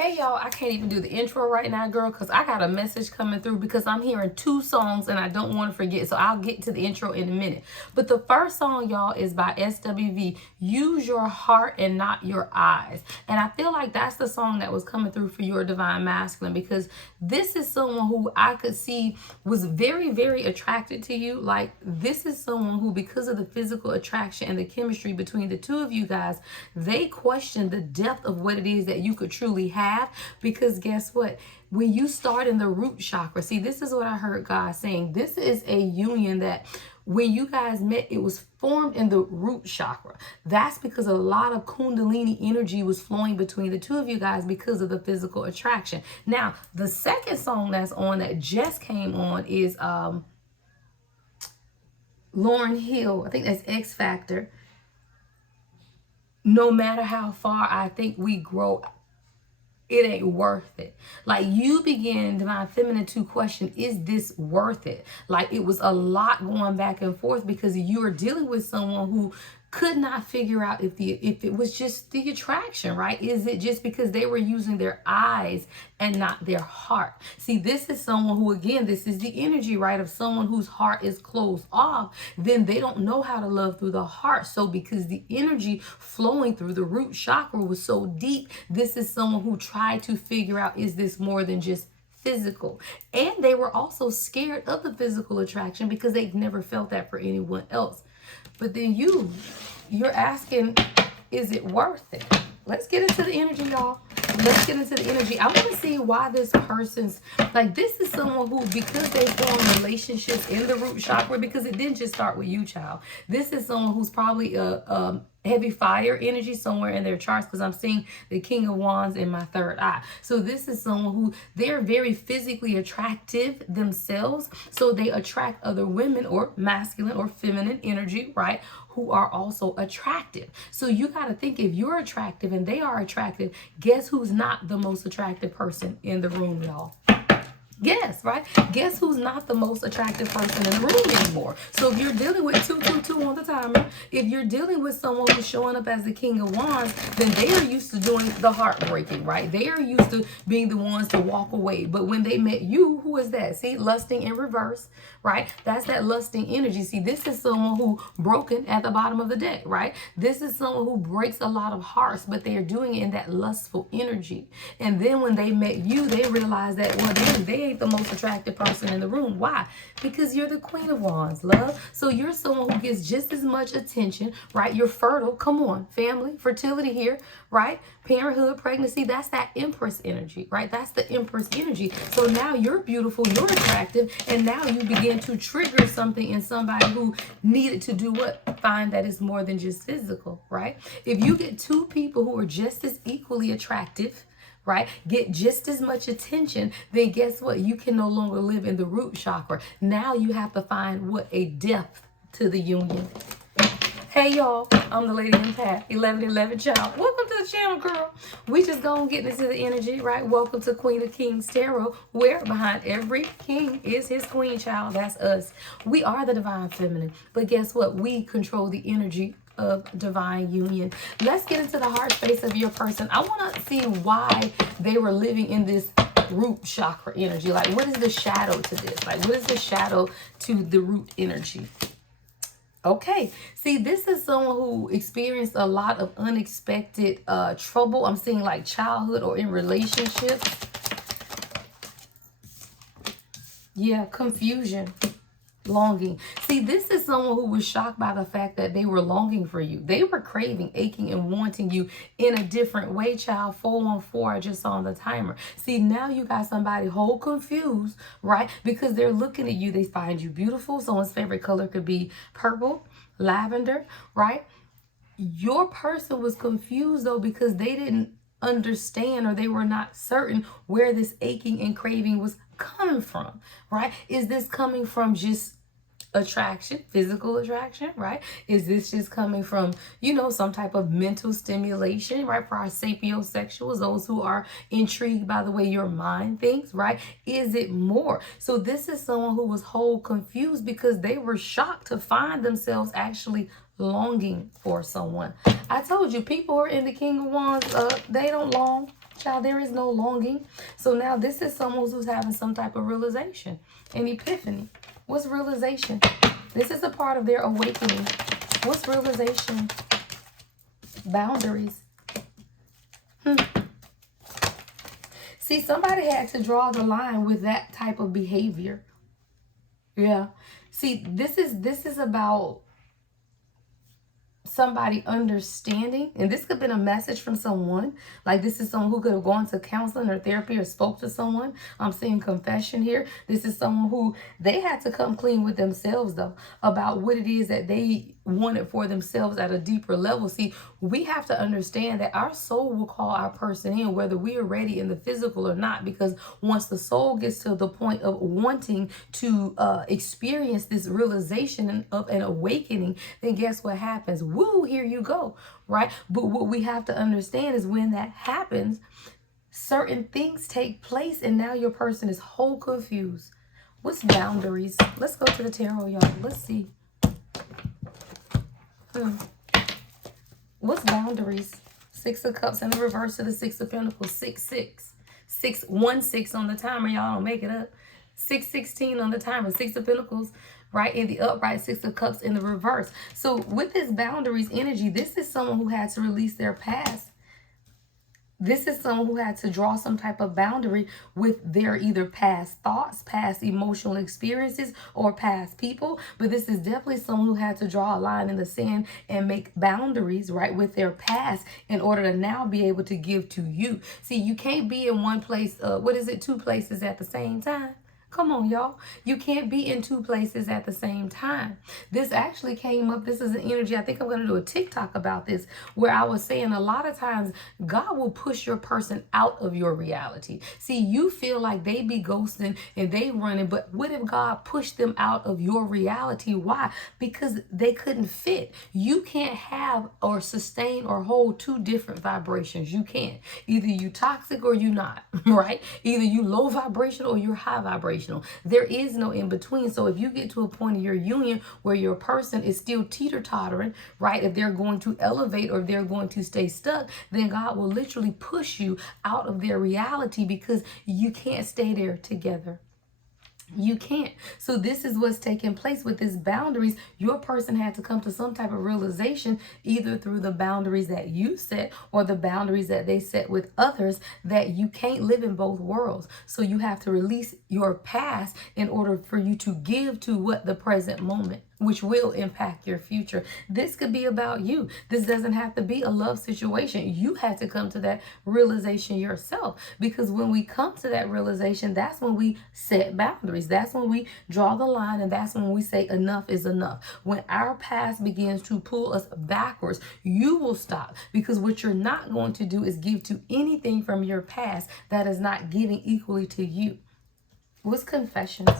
Hey y'all, I can't even do the intro right now, girl, because I got a message coming through because I'm hearing two songs and I don't want to forget. So I'll get to the intro in a minute. But the first song, y'all, is by SWV, Use Your Heart and Not Your Eyes. And I feel like that's the song that was coming through for your divine masculine, because this is someone who I could see was very, very attracted to you. Like, this is someone who, because of the physical attraction and the chemistry between the two of you guys, they question the depth of what it is that you could truly have. Because guess what? When you start in the root chakra, see, this is what I heard God saying. This is a union that when you guys met, it was formed in the root chakra. That's because a lot of Kundalini energy was flowing between the two of you guys because of the physical attraction. Now, the second song that's on that just came on is Lauryn Hill. I think that's X Factor. No matter how far I think we grow, it ain't worth it. Like, you begin, divine feminine, to question, is this worth it? Like, it was a lot going back and forth because you are dealing with someone who could not figure out if it was just the attraction, right? Is it just because they were using their eyes and not their heart? See, this is someone who, again, this is the energy, right, of someone whose heart is closed off. Then they don't know how to love through the heart. So because the energy flowing through the root chakra was so deep, this is someone who tried to figure out, is this more than just physical? And they were also scared of the physical attraction because they've never felt that for anyone else. But then you're asking, is it worth it? Let's get into the energy, y'all. Let's get into the energy. I want to see why this person's, like, this is someone who, because they form relationships in the root chakra, because it didn't just start with you, child. This is someone who's probably a heavy fire energy somewhere in their charts, because I'm seeing the King of Wands in my third eye. So this is someone who, they're very physically attractive themselves. So they attract other women or masculine or feminine energy, right, who are also attractive. So you got to think, if you're attractive and they are attractive, guess who's not the most attractive person in the room, y'all? Guess, right? Guess who's not the most attractive person in the room anymore? So if you're dealing with 222 on the timer, if you're dealing with someone who's showing up as the King of Wands, then they are used to doing the heartbreaking, right? They are used to being the ones to walk away. But when they met you, who is that? See, lusting in reverse, right? That's that lusting energy. See, this is someone who broken at the bottom of the deck, right? This is someone who breaks a lot of hearts, but they are doing it in that lustful energy. And then when they met you, they realized that, well, they ain't the most attractive person in the room. Why? Because you're the Queen of Wands, love. So you're someone who gets just as much attention, right? You're fertile. Come on, family, fertility here, right? Parenthood, pregnancy, that's that Empress energy, right? That's the Empress energy. So now you're beautiful, you're attractive, and now you begin to trigger something in somebody who needed to do what? Find that it's more than just physical, right? If you get two people who are just as equally attractive, right, get just as much attention, then guess what? You can no longer live in the root chakra. Now you have to find what? A depth to the union. Hey y'all, I'm the Lady Empath, 1111 child. Welcome to the channel, girl. We just gonna get into the energy, right? Welcome to Queen of Kings Tarot, where behind every king is his queen, child. That's us. We are the divine feminine. But guess what? We control the energy of divine union. Let's get into the heart space of your person. I want to see why they were living in this root chakra energy. Like, what is the shadow to this? Like, what is the shadow to the root energy? Okay, see, this is someone who experienced a lot of unexpected trouble. I'm seeing like childhood or in relationships. Yeah, confusion. Longing. See, this is someone who was shocked by the fact that they were longing for you. They were craving, aching, and wanting you in a different way, child. 414, I just saw on the timer. See, now you got somebody whole confused, right? Because they're looking at you. They find you beautiful. Someone's favorite color could be purple, lavender, right? Your person was confused, though, because they didn't understand, or they were not certain where this aching and craving was coming from, right? Is this coming from just attraction, physical attraction, right? Is this just coming from, you know, some type of mental stimulation, right? For our sapiosexuals, those who are intrigued by the way your mind thinks, right? Is it more? So this is someone who was whole confused because they were shocked to find themselves actually longing for someone. I told you, people who are in the King of Wands, they don't long. Child, there is no longing. So now this is someone who's having some type of realization, an epiphany. What's realization? This is a part of their awakening. What's realization? Boundaries. See, somebody had to draw the line with that type of behavior. Yeah. See, this is about somebody understanding, and this could have been a message from someone. Like, this is someone who could have gone to counseling or therapy or spoke to someone. I'm seeing confession here. This is someone who they had to come clean with themselves, though, about what it is that they wanted for themselves at a deeper level. See, we have to understand that our soul will call our person in, whether we are ready in the physical or not, because once the soul gets to the point of wanting to experience this realization of an awakening, then guess what happens? Woo, here you go, right? But what we have to understand is when that happens, certain things take place, and now your person is whole confused. What's boundaries? Let's go to the tarot, y'all. Let's see. What's boundaries? 6 of Cups in the reverse to the 6 of Pentacles. 6, 6. 6, 1, 6 on the timer. Y'all don't make it up. 6, 16 on the timer. 6 of Pentacles, right? In the upright, 6 of Cups in the reverse. So with this boundaries energy, this is someone who had to release their past. This is someone who had to draw some type of boundary with their either past thoughts, past emotional experiences, or past people. But this is definitely someone who had to draw a line in the sand and make boundaries, right, with their past in order to now be able to give to you. See, you can't be in one place, 2 places at the same time? Come on, y'all. You can't be in 2 places at the same time. This actually came up. This is an energy. I think I'm going to do a TikTok about this, where I was saying a lot of times God will push your person out of your reality. See, you feel like they be ghosting and they running, but what if God pushed them out of your reality? Why? Because they couldn't fit. You can't have or sustain or hold 2 different vibrations. You can't. Either you toxic or you not, right? Either you low vibration or you're high vibration. There is no in between. So if you get to a point of your union where your person is still teeter-tottering, right? If they're going to elevate or they're going to stay stuck, then God will literally push you out of their reality because you can't stay there together. You can't. So this is what's taking place with this boundaries. Your person had to come to some type of realization, either through the boundaries that you set or the boundaries that they set with others, that you can't live in both worlds. So you have to release your past in order for you to give to what the present moment, which will impact your future. This could be about you. This doesn't have to be a love situation. You had to come to that realization yourself, because when we come to that realization, that's when we set boundaries. That's when we draw the line, and that's when we say enough is enough. When our past begins to pull us backwards, you will stop, because what you're not going to do is give to anything from your past that is not giving equally to you. What's confessions?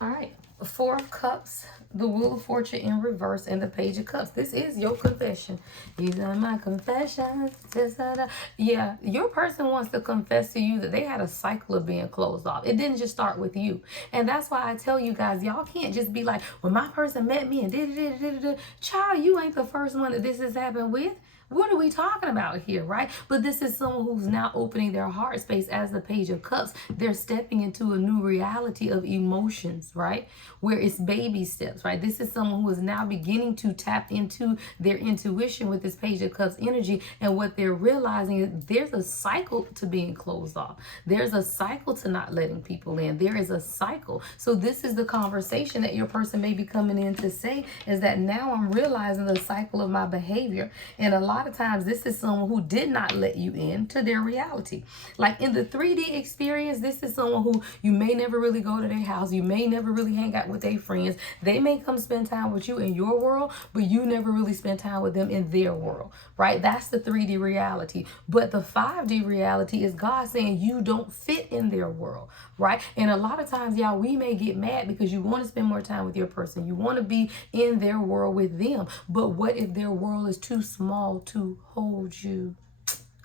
All right, 4 of Cups, the Wheel of Fortune in reverse, and the Page of Cups. This is your confession. These are my confessions. Yeah, your person wants to confess to you that they had a cycle of being closed off. It didn't just start with you. And that's why I tell you guys, y'all can't just be like, when my person met me and did. Child, you ain't the first one that this has happened with. What are we talking about here, right? But this is someone who's now opening their heart space as the Page of Cups. They're stepping into a new reality of emotions, right? Where it's baby steps, right? This is someone who is now beginning to tap into their intuition with this Page of Cups energy. And what they're realizing is there's a cycle to being closed off. There's a cycle to not letting people in. There is a cycle. So this is the conversation that your person may be coming in to say, is that now I'm realizing the cycle of my behavior. And a lot of times this is someone who did not let you into their reality. Like in the 3D experience, this is someone who you may never really go to their house. You may never really hang out with their friends. They may come spend time with you in your world, but you never really spend time with them in their world, right? That's the 3D reality. But the 5D reality is God saying you don't fit in their world, right? And a lot of times, y'all, we may get mad because you want to spend more time with your person. You want to be in their world with them. But what if their world is too small to hold you?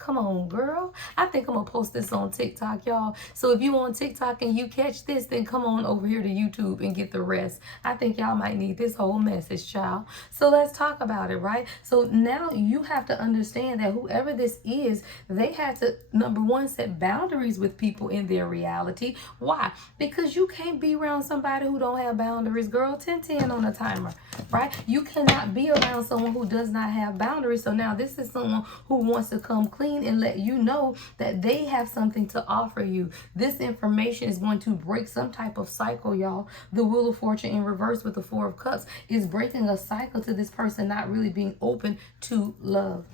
Come on, girl. I think I'm going to post this on TikTok, y'all. So if you on TikTok and you catch this, then come on over here to YouTube and get the rest. I think y'all might need this whole message, child. So let's talk about it, right? So now you have to understand that whoever this is, they had to, number one, set boundaries with people in their reality. Why? Because you can't be around somebody who don't have boundaries, girl. 10-10 on the timer, right? You cannot be around someone who does not have boundaries. So now this is someone who wants to come clean and let you know that they have something to offer you. This information is going to break some type of cycle, y'all. The Wheel of Fortune in reverse with the Four of Cups is breaking a cycle to this person not really being open to love.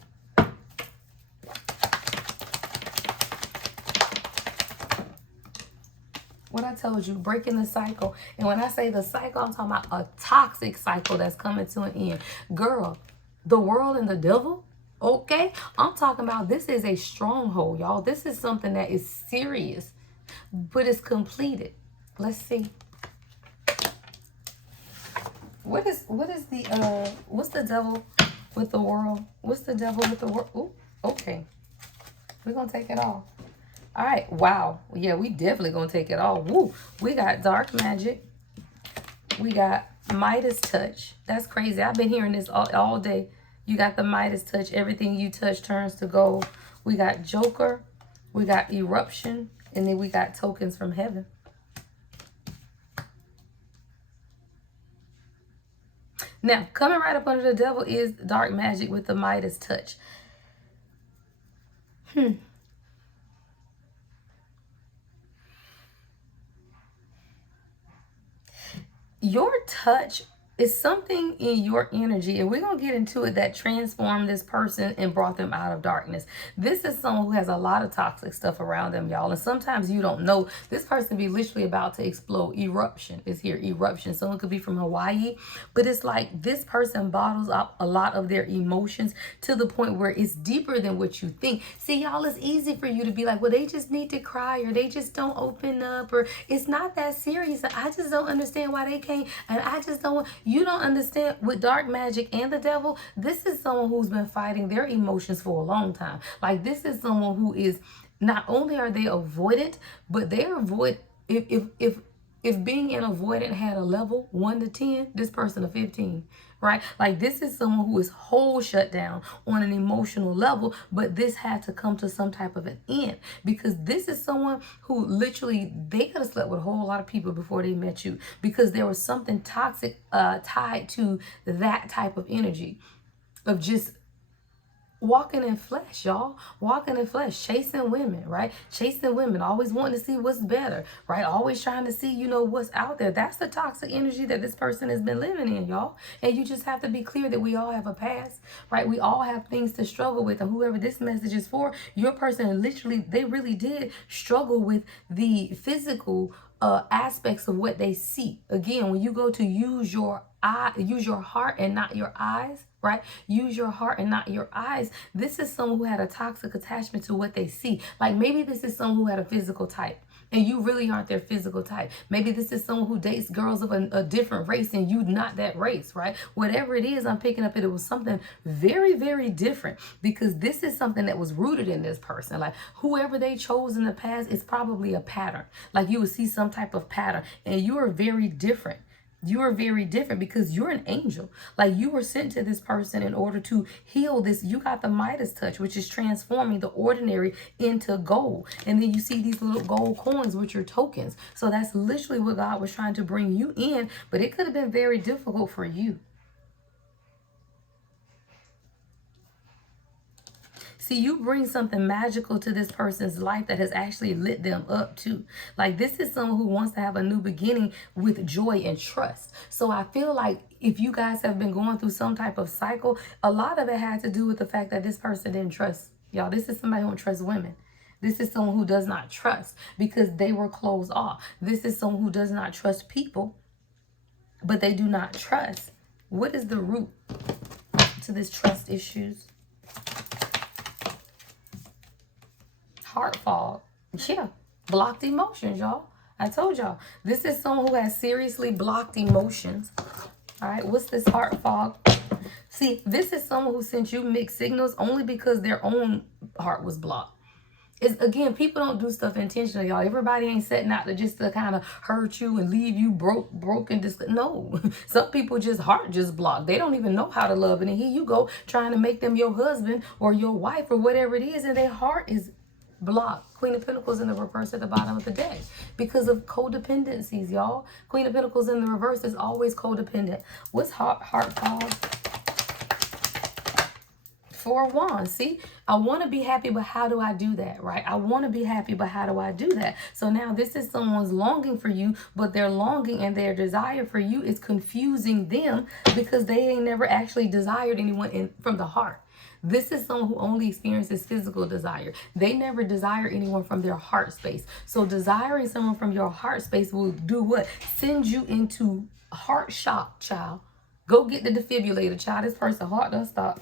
What I told you, breaking the cycle. And when I say the cycle, I'm talking about a toxic cycle that's coming to an end. Girl, the world and the devil, okay? I'm talking about this is a stronghold, y'all. This is something that is serious, but it's completed. Let's see. What's the devil with the world? What's the devil with the world? Ooh, okay. We're going to take it off. All right. Wow. Yeah, we definitely going to take it all. Woo. We got dark magic. We got Midas touch. That's crazy. I've been hearing this all day. You got the Midas touch. Everything you touch turns to gold. We got Joker. We got eruption. And then we got tokens from heaven. Now, coming right up under the devil is dark magic with the Midas touch. Your touch is something in your energy, and we're going to get into it, that transformed this person and brought them out of darkness. This is someone who has a lot of toxic stuff around them, y'all. And sometimes you don't know. This person be literally about to explode. Eruption is here. Eruption. Someone could be from Hawaii, but it's like this person bottles up a lot of their emotions to the point where it's deeper than what you think. See, y'all, it's easy for you to be like, well, they just need to cry, or they just don't open up, or it's not that serious. I just don't understand why they can't, and I just don't. You don't understand. With dark magic and the devil, this is someone who's been fighting their emotions for a long time. Like, this is someone who is, not only are they avoidant, but they're avoid. If being an avoidant had a level 1 to 10, this person a 15, right? Like, this is someone who is whole shut down on an emotional level, but this had to come to some type of an end, because this is someone who literally, they could have slept with a whole lot of people before they met you, because there was something toxic tied to that type of energy of just walking in flesh, y'all. Walking in flesh, chasing women, right? Chasing women, always wanting to see what's better, right? Always trying to see, what's out there. That's the toxic energy that this person has been living in, y'all. And you just have to be clear that we all have a past, right? We all have things to struggle with. And whoever this message is for, your person literally, they really did struggle with the physical aspects of what they see. Again, when you go to use your heart and not your eyes, right? Use your heart and not your eyes. This is someone who had a toxic attachment to what they see. Like, maybe this is someone who had a physical type and you really aren't their physical type. Maybe this is someone who dates girls of a different race and you not that race, right? Whatever it is, I'm picking up it was something very, very different, because this is something that was rooted in this person. Like, whoever they chose in the past is probably a pattern. Like, you would see some type of pattern, and you are very different. You are very different because you're an angel. Like, you were sent to this person in order to heal this. You got the Midas touch, which is transforming the ordinary into gold. And then you see these little gold coins, which are tokens. So that's literally what God was trying to bring you in. But it could have been very difficult for you. See, you bring something magical to this person's life that has actually lit them up too. Like, this is someone who wants to have a new beginning with joy and trust. So I feel like if you guys have been going through some type of cycle, a lot of it had to do with the fact that this person didn't trust y'all. This is somebody who don't trust women. This is someone who does not trust because they were closed off. This is someone who does not trust people, but they do not trust. What is the root to this trust issues? Heart fog. Yeah, blocked emotions, y'all. I told y'all, this is someone who has seriously blocked emotions. All right, what's this heart fog? See, this is someone who sent you mixed signals only because their own heart was blocked. It's, again, people don't do stuff intentionally, y'all. Everybody ain't setting out to just to kind of hurt you and leave you broken. No, some people just heart just blocked. They don't even know how to love, and then here you go trying to make them your husband or your wife or whatever it is, and their heart is blocked. Queen of Pentacles in the reverse at the bottom of the deck because of codependencies, y'all. Queen of Pentacles in the reverse is always codependent. What's heart called? Four of Wands. See, I want to be happy, but how do I do that, right? I want to be happy, but how do I do that? So now this is someone's longing for you, but their longing and their desire for you is confusing them because they ain't never actually desired anyone from the heart. This is someone who only experiences physical desire. They never desire anyone from their heart space. So desiring someone from your heart space will do what? Send you into heart shock, child. Go get the defibrillator, child. This person's heart done stop.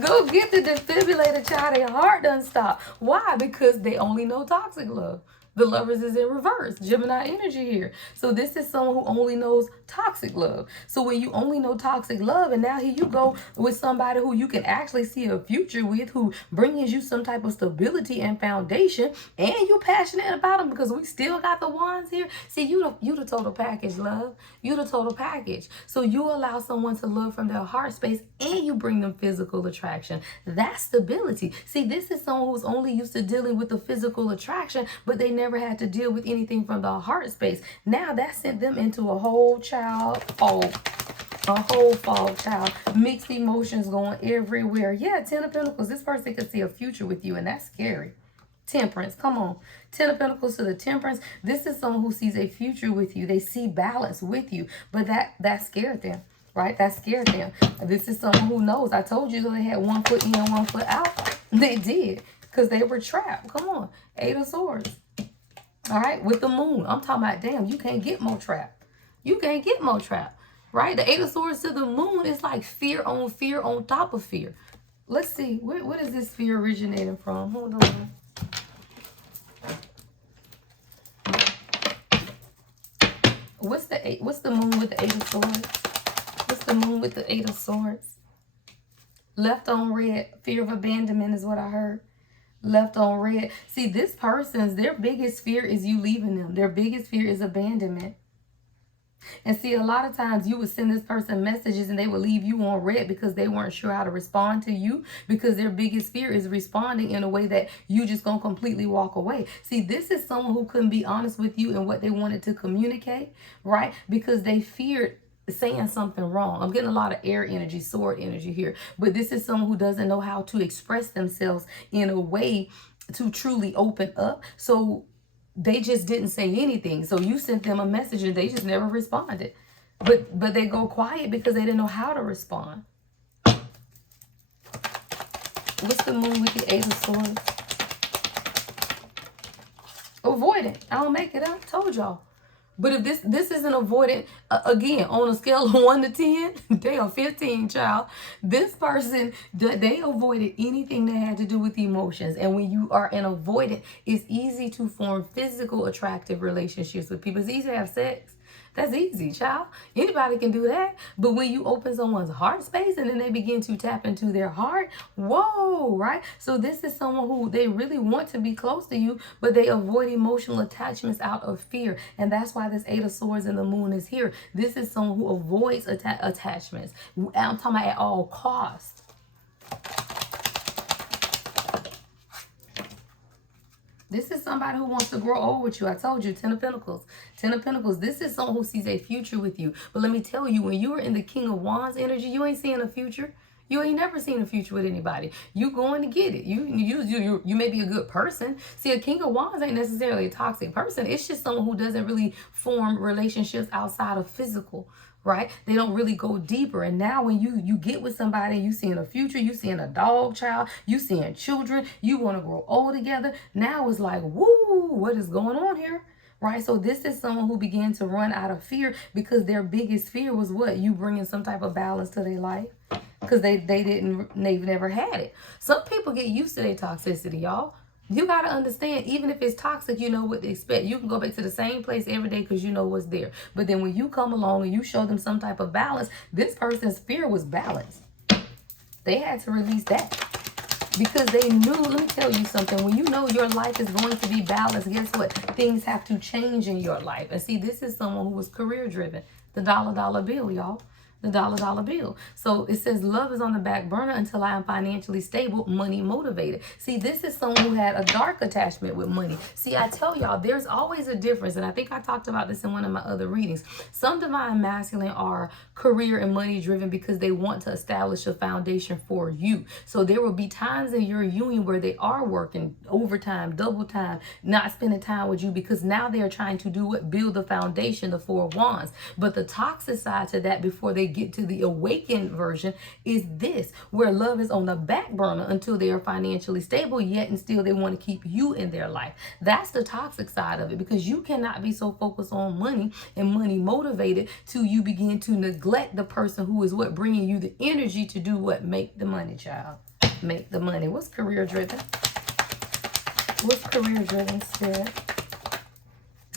Go get the defibrillator, child. Their heart doesn't stop. Why? Because they only know toxic love. The Lovers is in reverse. Gemini energy here. So this is someone who only knows toxic love. So when you only know toxic love, and now here you go with somebody who you can actually see a future with, who brings you some type of stability and foundation, and you passionate about them because we still got the wands here. See, you the total package, love. You the total package. So you allow someone to love from their heart space, and you bring them physical attraction. That's stability. See, this is someone who's only used to dealing with the physical attraction, but they never had to deal with anything from the heart space. Now that sent them into a whole fog, child. Mixed emotions going everywhere. Yeah, Ten of Pentacles. This person could see a future with you, and that's scary. Temperance, come on. Ten of Pentacles to the Temperance. This is someone who sees a future with you. They see balance with you, but that scared them, right? That scared them. This is someone who knows. I told you they had 1 foot in, 1 foot out. They did, because they were trapped. Come on. 8 of Swords. All right, with the Moon. I'm talking about, damn, you can't get more trapped. You can't get more trapped, right? The 8 of Swords to the Moon is like fear on top of fear. Let's see, where is this fear originating from? Hold on. What's the Moon with the 8 of Swords? What's the Moon with the 8 of Swords? Left on red, fear of abandonment is what I heard. Left on red. See, this person's, their biggest fear is you leaving them. Their biggest fear is abandonment. And see, a lot of times you would send this person messages and they would leave you on red because they weren't sure how to respond to you, because their biggest fear is responding in a way that you just gonna completely walk away. See, this is someone who couldn't be honest with you in what they wanted to communicate, right? Because they feared saying something wrong. I'm getting a lot of air energy, sword energy here, but this is someone who doesn't know how to express themselves in a way to truly open up. So they just didn't say anything. So you sent them a message and they just never responded. But they go quiet because they didn't know how to respond. What's the Moon with the 8 of Swords? Avoidant. I don't make it up. Told y'all. But if this isn't avoidant, again, on a scale of 1 to 10, they are 15, child. This person, they avoided anything that had to do with emotions. And when you are an avoidant, it's easy to form physical attractive relationships with people. It's easy to have sex. That's easy, child. Anybody can do that. But when you open someone's heart space and then they begin to tap into their heart, whoa, right? So this is someone who they really want to be close to you, but they avoid emotional attachments out of fear. And that's why this 8 of Swords and the Moon is here. This is someone who avoids attachments. I'm talking about at all costs. This is somebody who wants to grow old with you. I told you, 10 of Pentacles. 10 of Pentacles. This is someone who sees a future with you. But let me tell you, when you are in the King of Wands energy, you ain't seeing a future. You ain't never seen a future with anybody. You going to get it. You may be a good person. See, a King of Wands ain't necessarily a toxic person. It's just someone who doesn't really form relationships outside of physical, right? They don't really go deeper. And now when you get with somebody, you seeing a future, you seeing a dog child, you seeing children, you want to grow old together. Now it's like, woo, what is going on here? Right? So this is someone who began to run out of fear because their biggest fear was what? You bringing some type of balance to their life. Because they've never had it. Some people get used to their toxicity, y'all. You got to understand, even if it's toxic, you know what to expect. You can go back to the same place every day because you know what's there. But then when you come along and you show them some type of balance, this person's fear was balance. They had to release that because they knew, let me tell you something, when you know your life is going to be balanced, guess what? Things have to change in your life. And see, this is someone who was career driven. The dollar bill, y'all. The dollar bill. So it says love is on the back burner until I am financially stable, money motivated. See, this is someone who had a dark attachment with money. See, I tell y'all, there's always a difference. And I think I talked about this in one of my other readings. Some divine masculine are career and money driven because they want to establish a foundation for you. So there will be times in your union where they are working overtime, double time, not spending time with you because now they're trying to do what? Build the foundation, the 4 wands. But the toxic side to that before they get to the awakened version is this, where love is on the back burner until they are financially stable, yet and still they want to keep you in their life. That's the toxic side of it, because you cannot be so focused on money and money motivated till you begin to neglect the person who is what bringing you the energy to do what? Make the money, child. Make the money. What's career driven? What's career driven, Spirit?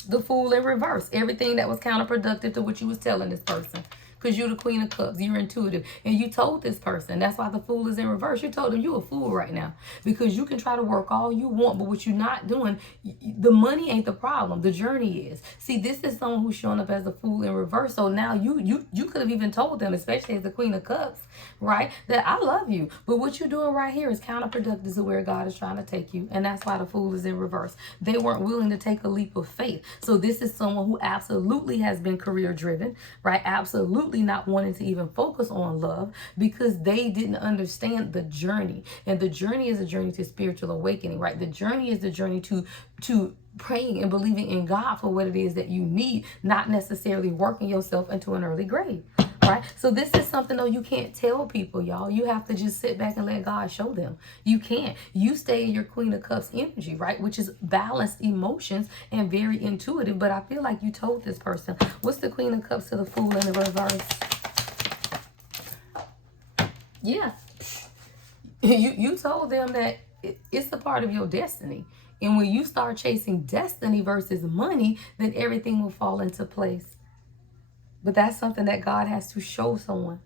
The Fool in reverse. Everything that was counterproductive to what you was telling this person. Because you're the Queen of Cups. You're intuitive. And you told this person. That's why the Fool is in reverse. You told them you're a fool right now. Because you can try to work all you want, but what you're not doing, the money ain't the problem. The journey is. See, this is someone who's showing up as the Fool in reverse. So now you could have even told them, especially as the Queen of Cups, right, that I love you. But what you're doing right here is counterproductive to where God is trying to take you. And that's why the Fool is in reverse. They weren't willing to take a leap of faith. So this is someone who absolutely has been career driven, right? Absolutely not wanting to even focus on love because they didn't understand the journey. And the journey is a journey to spiritual awakening, right? The journey is the journey to praying and believing in God for what it is that you need, not necessarily working yourself into an early grave. Right? So this is something, though, you can't tell people, y'all. You have to just sit back and let God show them. You can't. You stay in your Queen of Cups energy, right? Which is balanced emotions and very intuitive. But I feel like you told this person. What's the Queen of Cups to the Fool in the reverse? Yeah. You told them that it's a part of your destiny. And when you start chasing destiny versus money, then everything will fall into place. But that's something that God has to show someone.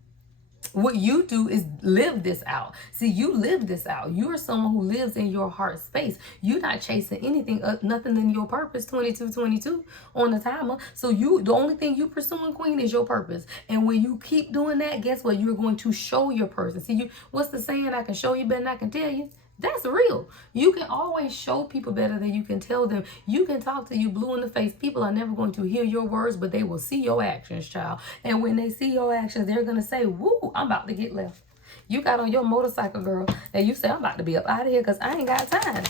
What you do is live this out. See, you live this out. You are someone who lives in your heart space. You're not chasing anything, nothing than your purpose. 2222 on the timer. So the only thing you pursuing, Queen, is your purpose. And when you keep doing that, guess what? You're going to show your person. See, what's the saying? I can show you better than I can tell you. That's real. You can always show people better than you can tell them. You can talk to you blue in the face. People are never going to hear your words, but they will see your actions, child. And when they see your actions, they're going to say, woo, I'm about to get left. You got on your motorcycle, girl, and you say, I'm about to be up out of here because I ain't got time.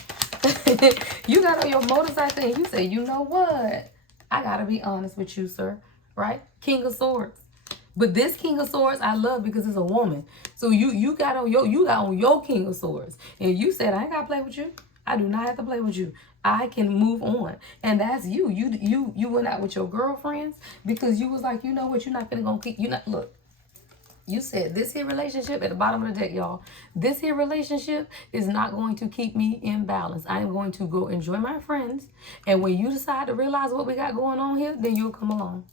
You got on your motorcycle and you say, you know what? I got to be honest with you, sir. Right? King of Swords. But this King of Swords I love because it's a woman. So you got on your King of Swords. And you said, I ain't gotta play with you. I do not have to play with you. I can move on. And that's you. You went out with your girlfriends because you was like, you know what, you're not gonna keep look. You said this here relationship at the bottom of the deck, y'all. This here relationship is not going to keep me in balance. I am going to go enjoy my friends. And when you decide to realize what we got going on here, then you'll come along.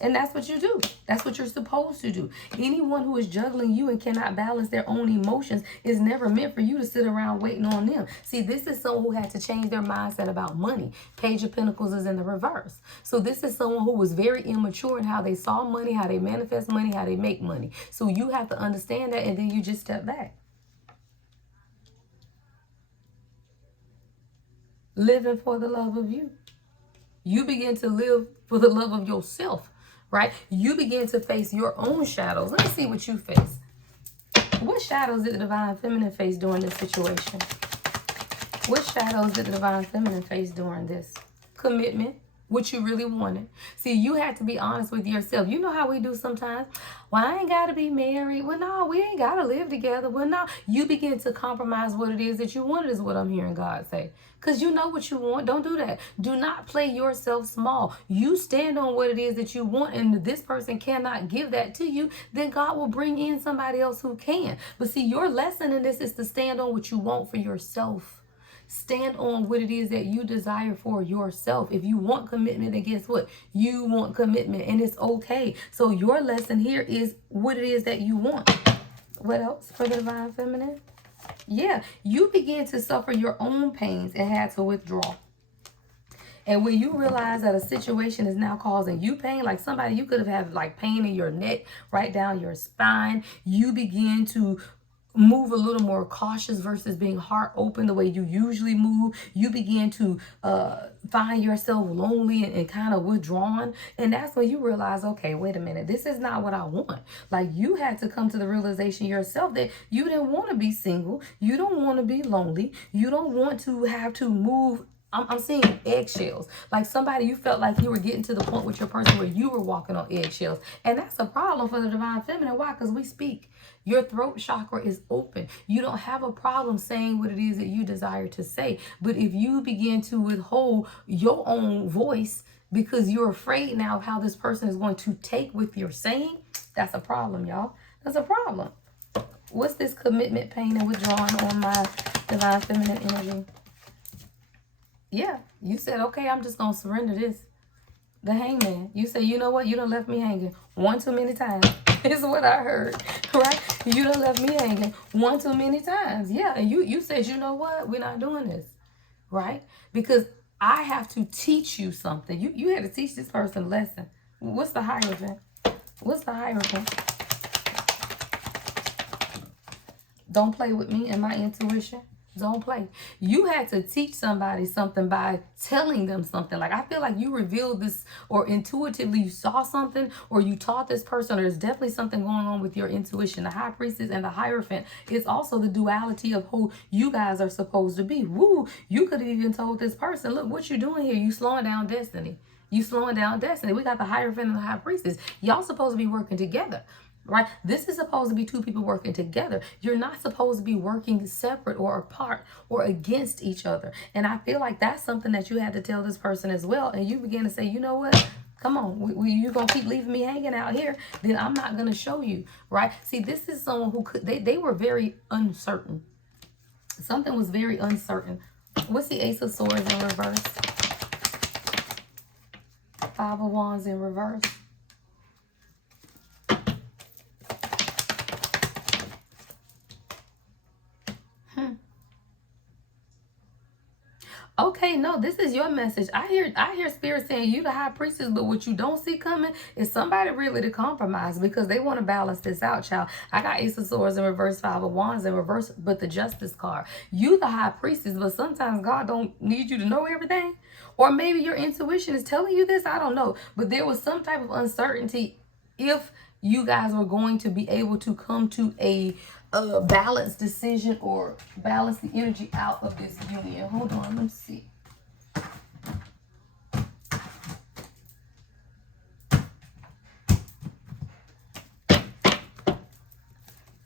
And that's what you do. That's what you're supposed to do. Anyone who is juggling you and cannot balance their own emotions is never meant for you to sit around waiting on them. See, this is someone who had to change their mindset about money. Page of Pentacles is in the reverse. So this is someone who was very immature in how they saw money, how they manifest money, how they make money. So you have to understand that, and then you just step back. Living for the love of you. You begin to live for the love of yourself. Right? You begin to face your own shadows. Let me see what you face. What shadows did the Divine Feminine face during this situation? What shadows did the Divine Feminine face during this? Commitment. What you really wanted. See, you had to be honest with yourself. You know how we do sometimes? Well, I ain't got to be married. Well, no, we ain't got to live together. Well, no. You begin to compromise what it is that you wanted is what I'm hearing God say. Because you know what you want. Don't do that. Do not play yourself small. You stand on what it is that you want, and this person cannot give that to you, then God will bring in somebody else who can. But see, your lesson in this is to stand on what you want for yourself. Stand on what it is that you desire for yourself. If you want commitment, then guess what? You want commitment, and it's okay. So your lesson here is what it is that you want. What else for the divine feminine? Yeah, you begin to suffer your own pains and had to withdraw. And when you realize that a situation is now causing you pain, like somebody, you could have had like pain in your neck, right down your spine, you begin to move a little more cautious versus being heart open the way you usually move. You begin to find yourself lonely and kind of withdrawn. And that's when you realize, okay, wait a minute, this is not what I want. Like, you had to come to the realization yourself that you didn't want to be single. You don't want to be lonely. You don't want to have to move. I'm seeing eggshells. Like somebody, you felt like you were getting to the point with your person where you were walking on eggshells. And that's a problem for the divine feminine. Why? Because we speak. Your throat chakra is open. You don't have a problem saying what it is that you desire to say. But if you begin to withhold your own voice because you're afraid now of how this person is going to take what you're saying, that's a problem, y'all. That's a problem. What's this commitment, pain, and withdrawing on my divine feminine energy? Yeah, you said, okay, I'm just going to surrender this. The hangman. You say, you know what? You done left me hanging one too many times. Is what I heard, right? You done left me hanging one too many times. Yeah, and you said, you know what? We're not doing this, right? Because I have to teach you something. You had to teach this person a lesson. What's the Hierophant? What's the Hierophant? Don't play with me and my intuition. Don't play. You had to teach somebody something by telling them something. Like, I feel like you revealed this, or intuitively you saw something, or you taught this person, or there's definitely something going on with your intuition. The High Priestess and the Hierophant is also the duality of who you guys are supposed to be. Woo! You could have even told this person, look, what you doing here? You slowing down destiny. You slowing down destiny. We got the Hierophant and the High Priestess. Y'all supposed to be working together. Right? This is supposed to be two people working together. You're not supposed to be working separate or apart or against each other. And I feel like that's something that you had to tell this person as well. And you began to say, you know what? Come on, you're going to keep leaving me hanging out here, then I'm not going to show you, right? See, this is someone who they were very uncertain. Something was very uncertain. What's the Ace of Swords in reverse? Five of Wands in reverse. Okay, no, this is your message. I hear Spirit saying you the High Priestess, but what you don't see coming is somebody really to compromise because they want to balance this out, child. I got Ace of Swords in reverse, Five of Wands in reverse, but the Justice card. You the High Priestess, but sometimes God don't need you to know everything. Or maybe your intuition is telling you this, I don't know. But there was some type of uncertainty if you guys were going to be able to come to a balanced decision or balance the energy out of this union. Hold on, let's see.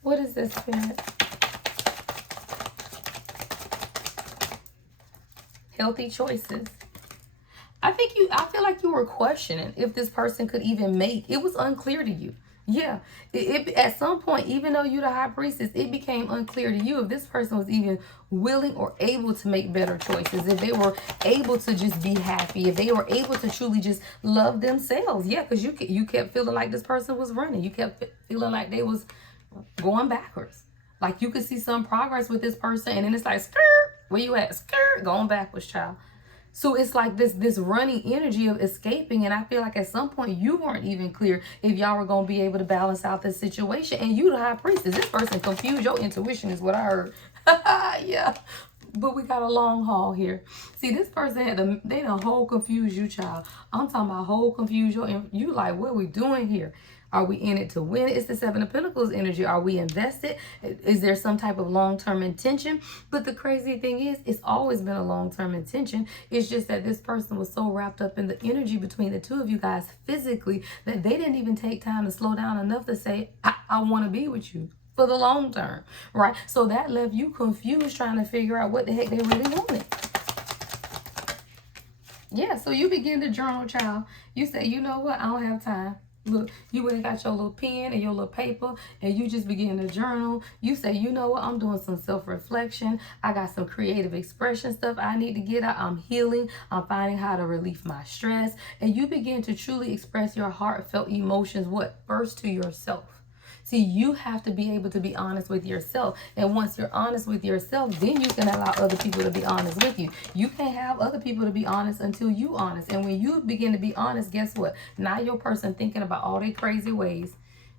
What is this, Spirit? Healthy choices. I feel like you were questioning if this person could even make, it was unclear to you. Yeah, it at some point, even though you're the High Priestess, it became unclear to you if this person was even willing or able to make better choices, if they were able to just be happy, if they were able to truly just love themselves. Yeah, because you kept feeling like this person was running. You kept feeling like they was going backwards. Like you could see some progress with this person, and then it's like, skirt, where you at? Skirt, going backwards, child. So it's like this running energy of escaping. And I feel like at some point you weren't even clear if y'all were going to be able to balance out this situation. And you the High Priestess. This person confused your intuition is what I heard. Yeah. But we got a long haul here. See, this person they done whole confuse you, child. I'm talking about whole confuse you like, what are we doing here? Are we in it to win? It's the Seven of Pentacles energy. Are we invested? Is there some type of long-term intention? But the crazy thing is, it's always been a long-term intention. It's just that this person was so wrapped up in the energy between the two of you guys physically that they didn't even take time to slow down enough to say, I want to be with you for the long term, right? So that left you confused trying to figure out what the heck they really wanted. Yeah, so you begin to journal, child. You say, you know what? I don't have time. Look, you went and got your little pen and your little paper, and you just begin to journal. You say, you know what, I'm doing some self-reflection. I got some creative expression stuff I need to get out. I'm healing. I'm finding how to relieve my stress. And you begin to truly express your heartfelt emotions, what? First to yourself. See, you have to be able to be honest with yourself. And once you're honest with yourself, then you can allow other people to be honest with you. You can't have other people to be honest until you honest. And when you begin to be honest, guess what? Now your person thinking about all their crazy ways.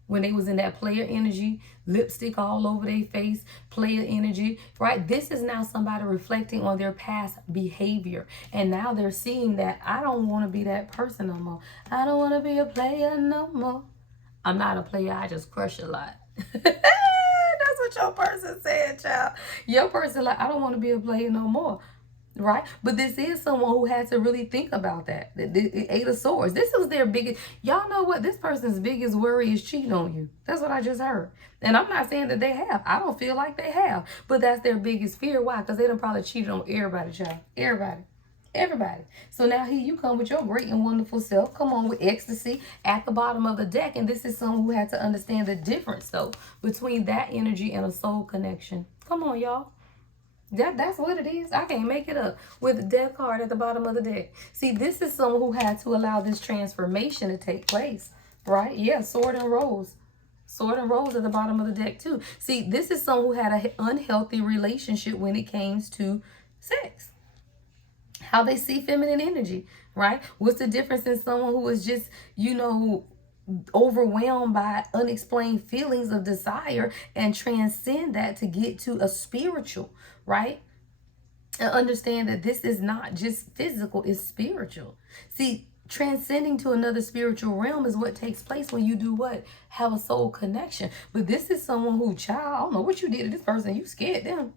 When they was in that player energy, lipstick all over their face, player energy, right? This is now somebody reflecting on their past behavior. And now they're seeing that I don't want to be that person no more. I don't want to be a player no more. I'm not a player, I just crush a lot. That's what your person said, child. Your person like, I don't want to be a player no more. Right? But this is someone who had to really think about that. The Eight of Swords. This was their biggest, y'all know what? This person's biggest worry is cheating on you. That's what I just heard. And I'm not saying that they have. I don't feel like they have. But that's their biggest fear. Why? Because they done probably cheated on everybody, child. Everybody. So now here you come with your great and wonderful self. Come on with ecstasy at the bottom of the deck. And this is someone who had to understand the difference, though, between that energy and a soul connection. Come on, y'all. That's what it is. I can't make it up. With the death card at the bottom of the deck. See, this is someone who had to allow this transformation to take place. Right? Yeah, sword and rose. Sword and rose at the bottom of the deck, too. See, this is someone who had an unhealthy relationship when it came to sex. How they see feminine energy, right? What's the difference in someone who is just, you know, overwhelmed by unexplained feelings of desire and transcend that to get to a spiritual, right? And understand that this is not just physical, it's spiritual. See, transcending to another spiritual realm is what takes place when you do what? Have a soul connection. But this is someone who, child, I don't know what you did to this person. You scared them.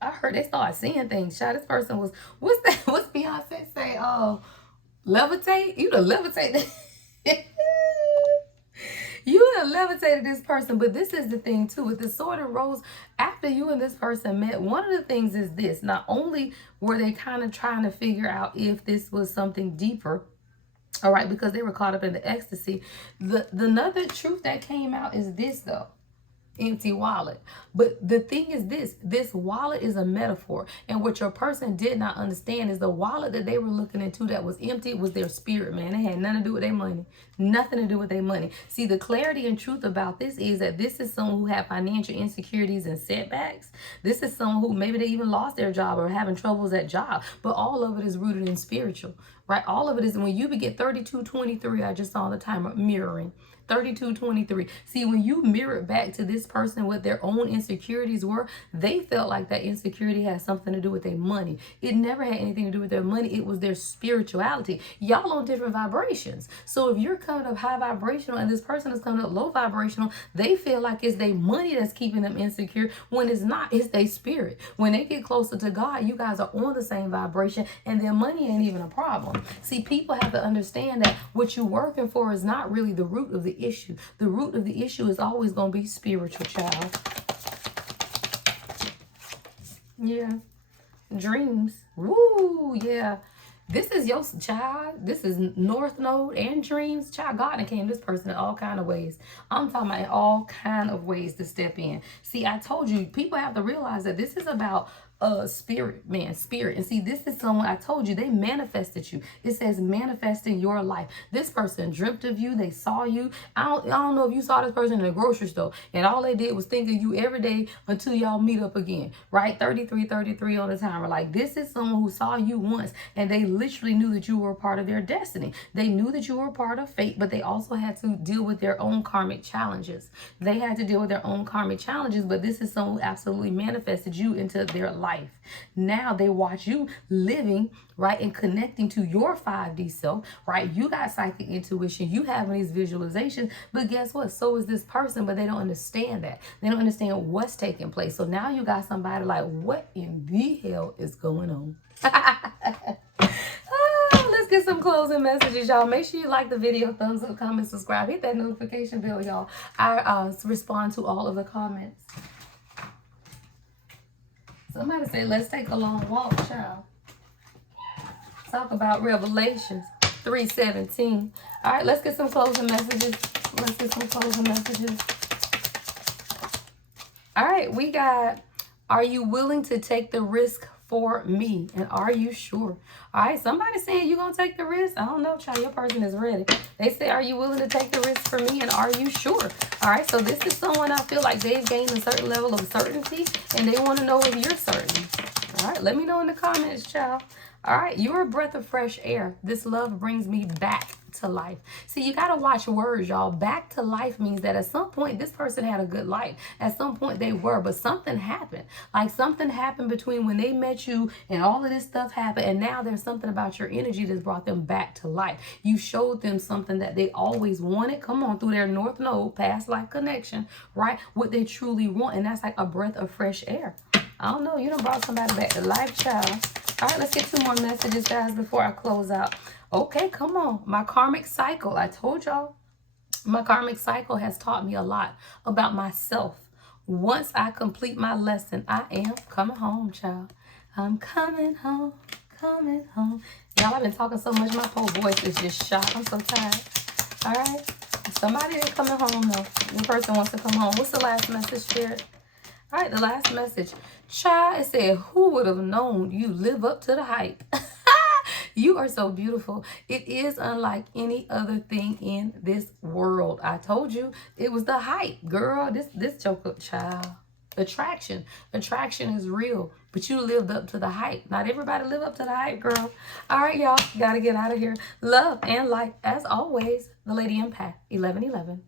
I heard they started seeing things. Child, this person was, what's that? What's Beyonce say? Levitate? You done levitated. You done levitated this person. But this is the thing too. With the sword and rose, after you and this person met, one of the things is this. Not only were they kind of trying to figure out if this was something deeper, all right, because they were caught up in the ecstasy. The another truth that came out is this, though. Empty wallet. But the thing is this wallet is a metaphor, and what your person did not understand is the wallet that they were looking into that was empty was their spirit, man. It had nothing to do with their money. Nothing to do with their money. See, the clarity and truth about this is that this is someone who had financial insecurities and setbacks. This is someone who maybe they even lost their job or having troubles at job, but all of it is rooted in spiritual, right? All of it is when you get 3223, I just saw the timer mirroring. 3223. See, when you mirror back to this person what their own insecurities were, they felt like that insecurity had something to do with their money. It never had anything to do with their money. It was their spirituality. Y'all on different vibrations. So if you're coming up high vibrational and this person is coming up low vibrational, they feel like it's their money that's keeping them insecure when it's not. It's their spirit. When they get closer to God, you guys are on the same vibration and their money ain't even a problem. See, people have to understand that what you're working for is not really the root of the issue. The root of the issue is always going to be spiritual, child. Yeah. Dreams. Woo, yeah. This is your child. This is North Node and dreams. Child, God and came this person in all kind of ways. I'm talking about in all kind of ways to step in. See, I told you, people have to realize that this is about spirit, man, spirit. And see, this is someone, I told you, they manifested you. It says manifesting your life. This person dreamt of you. They saw you. I don't know if you saw this person in the grocery store and all they did was think of you every day until y'all meet up again, right? 33 on the timer. Like, this is someone who saw you once and they literally knew that you were a part of their destiny. They knew that you were a part of fate, but they also had to deal with their own karmic challenges. They had to deal with their own karmic challenges, but this is someone who absolutely manifested you into their life. Now they watch you living, right, and connecting to your 5D self, right? You got psychic intuition, you having these visualizations, but guess what? So is this person, but they don't understand that. They don't understand what's taking place. So now you got somebody like, what in the hell is going on? Let's get some closing messages, y'all. Make sure you like the video, thumbs up, comment, subscribe, hit that notification bell, y'all. I respond to all of the comments. Somebody say, let's take a long walk, child. Talk about revelations. 317. All right, let's get some closing messages. Let's get some closing messages. All right, we got, are you willing to take the risk for me? And are you sure? All right, somebody saying you're going to take the risk. I don't know, child. Your person is ready. They say, are you willing to take the risk for me? And are you sure? All right, so this is someone I feel like they've gained a certain level of certainty, and they want to know if you're certain. All right, let me know in the comments, child. All right, you're a breath of fresh air. This love brings me back to life. See, you got to watch words, y'all. Back to life means that at some point, this person had a good life. At some point, they were, but something happened. Like something happened between when they met you and all of this stuff happened, and now there's something about your energy that's brought them back to life. You showed them something that they always wanted. Come on, through their North Node, past life connection, right? What they truly want, and that's like a breath of fresh air. I don't know. You done brought somebody back to life, child. All right, let's get 2 more messages, guys, before I close out. Okay, come on. My karmic cycle. I told y'all. My karmic cycle has taught me a lot about myself. Once I complete my lesson, I am coming home, child. I'm coming home, coming home. Y'all, I've been talking so much, my whole voice is just shot. I'm so tired. All right. Somebody ain't coming home, though. One person wants to come home. What's the last message, Spirit? All right, the last message. Child, it said, who would have known you live up to the hype? You are so beautiful. It is unlike any other thing in this world. I told you it was the hype, girl. This joker, child. Attraction. Attraction is real, but you lived up to the hype. Not everybody live up to the hype, girl. All right, y'all. Got to get out of here. Love and light, as always, the Lady Empath, 1111.